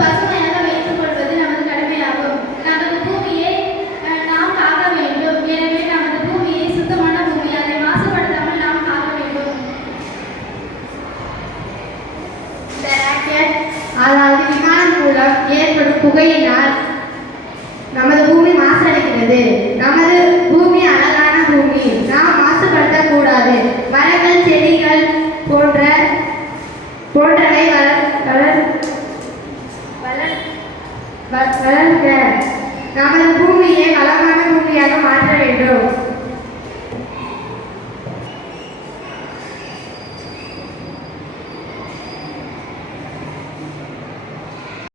பசுமையாக வைத்துக் கொள்வது நமது கடமையாகும். நமது பூமியை நாம் காக்க வேண்டும். எனவே நமது பூமியை சுத்தமான பூமி, அதை மாசுபடுத்தாமல் நாம் காக்க வேண்டும். அதாவது விமானம் மூலம் ஏற்படும் புகையினால் நமது பூமி மாசடைகிறது. நமது பூமி அழகான பூமி, நாம் மாசுபடுத்தக்கூடாது. மரங்கள் செடிகள் போன்றவை வளர்க்க நமது பூமியை வளமான பூமியாக மாற்ற வேண்டும்.